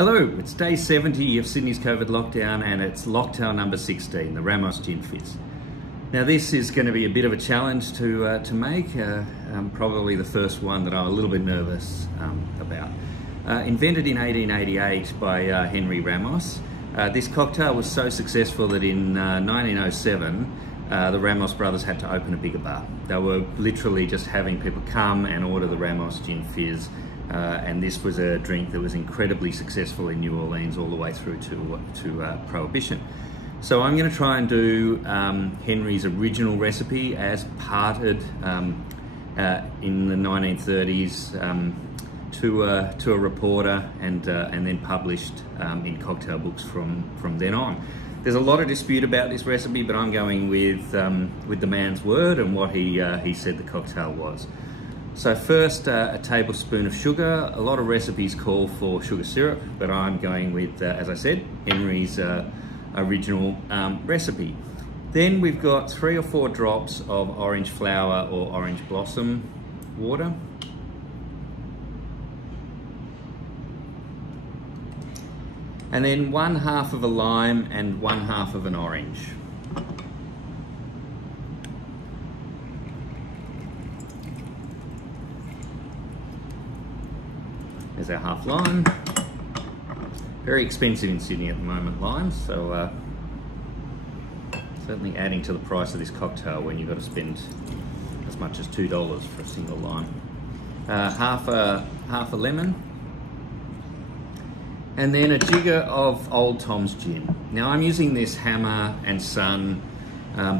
Hello, it's day 70 of Sydney's COVID lockdown and it's lockdown number 16, the Ramos Gin Fizz. Now this is going to be a bit of a challenge to make, probably the first one that I'm a little bit nervous about. Invented in 1888 by Henry Ramos, this cocktail was so successful that in 1907 the Ramos brothers had to open a bigger bar. They were literally just having people come and order the Ramos Gin Fizz. And this was a drink that was incredibly successful in New Orleans all the way through to Prohibition. So I'm going to try and do Henry's original recipe as parted in the 1930s to a reporter and then published in cocktail books from then on. There's a lot of dispute about this recipe, but I'm going with the man's word and what he said the cocktail was. So first, a tablespoon of sugar. A lot of recipes call for sugar syrup, but I'm going with, as I said, Henry's original recipe. Then we've got 3 or 4 drops of orange flower or orange blossom water. And then 1/2 of a lime and 1/2 of an orange. There's our half lime. Very expensive in Sydney at the moment, limes, so certainly adding to the price of this cocktail when you've got to spend as much as $2 for a single lime. Half a lemon, and then a jigger of Old Tom's gin. Now I'm using this Hammer and Son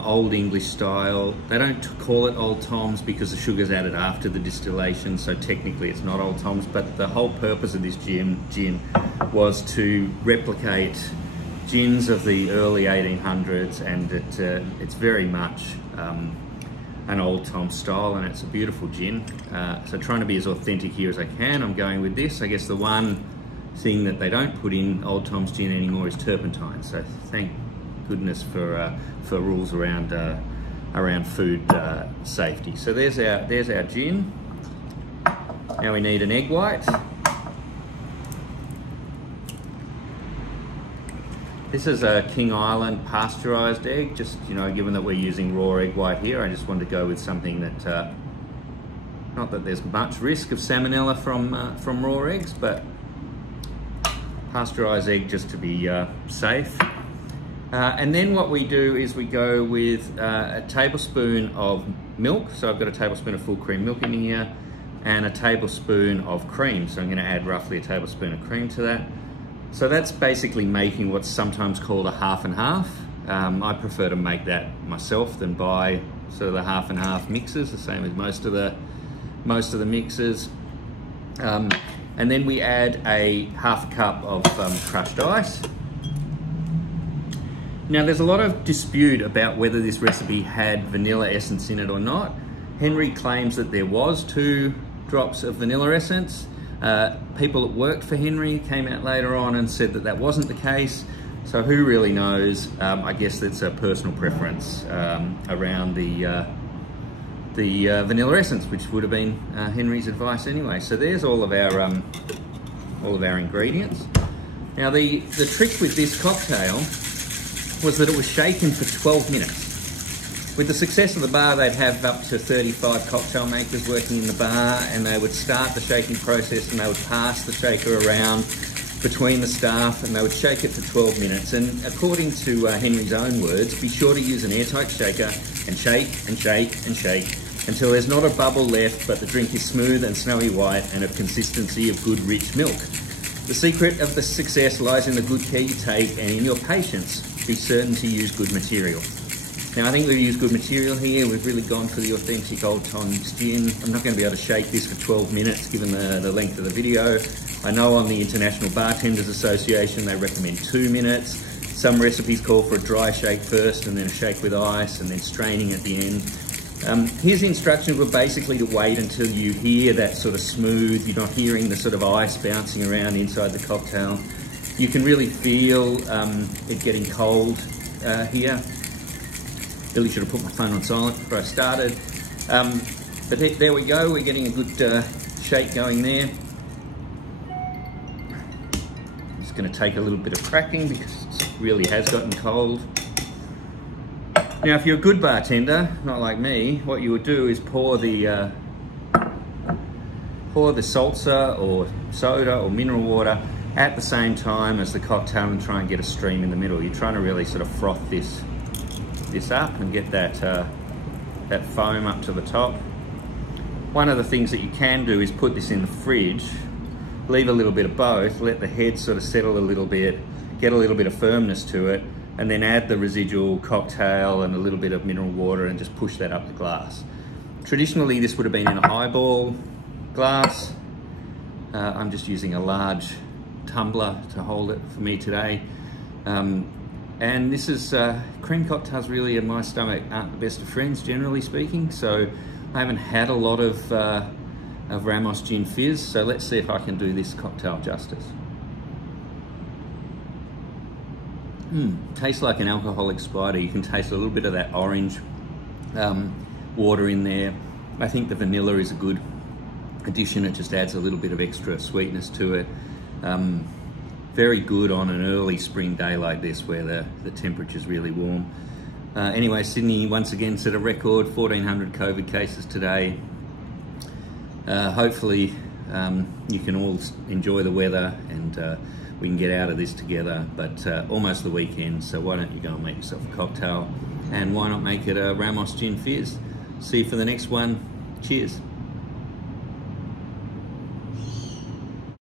Old English style. They don't call it Old Tom's because the sugar's added after the distillation, so technically it's not Old Tom's, but the whole purpose of this gin was to replicate gins of the early 1800s, and it's very much an Old Tom style, and it's a beautiful gin. So trying to be as authentic here as I can, I'm going with this. I guess the one thing that they don't put in Old Tom's gin anymore is turpentine, so thank goodness for rules around food safety. So there's our gin. Now we need an egg white. This is a King Island pasteurized egg. Just, you know, given that we're using raw egg white here, I just wanted to go with something that not that there's much risk of salmonella from raw eggs, but pasteurized egg just to be safe. And then what we do is we go with a tablespoon of milk. So I've got a tablespoon of full cream milk in here and a tablespoon of cream. So I'm going to add roughly a tablespoon of cream to that. So that's basically making what's sometimes called a half and half. I prefer to make that myself than buy sort of the half and half mixes, the same as most of the mixes. And then we add a half cup of crushed ice. Now there's a lot of dispute about whether this recipe had vanilla essence in it or not. Henry claims that there was 2 drops of vanilla essence. People that worked for Henry came out later on and said that that wasn't the case. So who really knows? I guess that's a personal preference around the vanilla essence, which would have been Henry's advice anyway. So there's all of our ingredients. Now the trick with this cocktail was that it was shaken for 12 minutes. With the success of the bar, they'd have up to 35 cocktail makers working in the bar, and they would start the shaking process and they would pass the shaker around between the staff and they would shake it for 12 minutes. And according to Henry's own words, be sure to use an airtight shaker and shake and shake and shake until there's not a bubble left, but the drink is smooth and snowy white and of consistency of good rich milk. The secret of the success lies in the good care you take and in your patience. Be certain to use good material. Now I think we've used good material here. We've really gone for the authentic Old Tom's gin. I'm not going to be able to shake this for 12 minutes given the length of the video. I know on the International Bartenders Association they recommend 2 minutes. Some recipes call for a dry shake first and then a shake with ice and then straining at the end. His instructions were basically to wait until you hear that sort of smooth, you're not hearing the sort of ice bouncing around inside the cocktail. You can really feel it getting cold here. Really should have put my phone on silent before I started. But there we go, we're getting a good shake going there. It's going to take a little bit of cracking because it really has gotten cold. Now, if you're a good bartender, not like me, what you would do is pour the salsa or soda or mineral water at the same time as the cocktail and try and get a stream in the middle. You're trying to really sort of froth this up and get that foam up to the top. One of the things that you can do is put this in the fridge, leave a little bit of both, let the head sort of settle a little bit, get a little bit of firmness to it, and then add the residual cocktail and a little bit of mineral water and just push that up the glass. Traditionally, this would have been in a highball glass. I'm just using a large tumbler to hold it for me today. And this is, cream cocktails really in my stomach aren't the best of friends, generally speaking, so I haven't had a lot of Ramos Gin Fizz, so let's see if I can do this cocktail justice. Tastes like an alcoholic spider. You can taste a little bit of that orange water in there. I think the vanilla is a good addition. It just adds a little bit of extra sweetness to it. Very good on an early spring day like this where the temperature's really warm. Anyway, Sydney once again set a record, 1,400 COVID cases today. Hopefully you can all enjoy the weather and we can get out of this together, but almost the weekend, so why don't you go and make yourself a cocktail, and why not make it a Ramos Gin Fizz? See you for the next one. Cheers.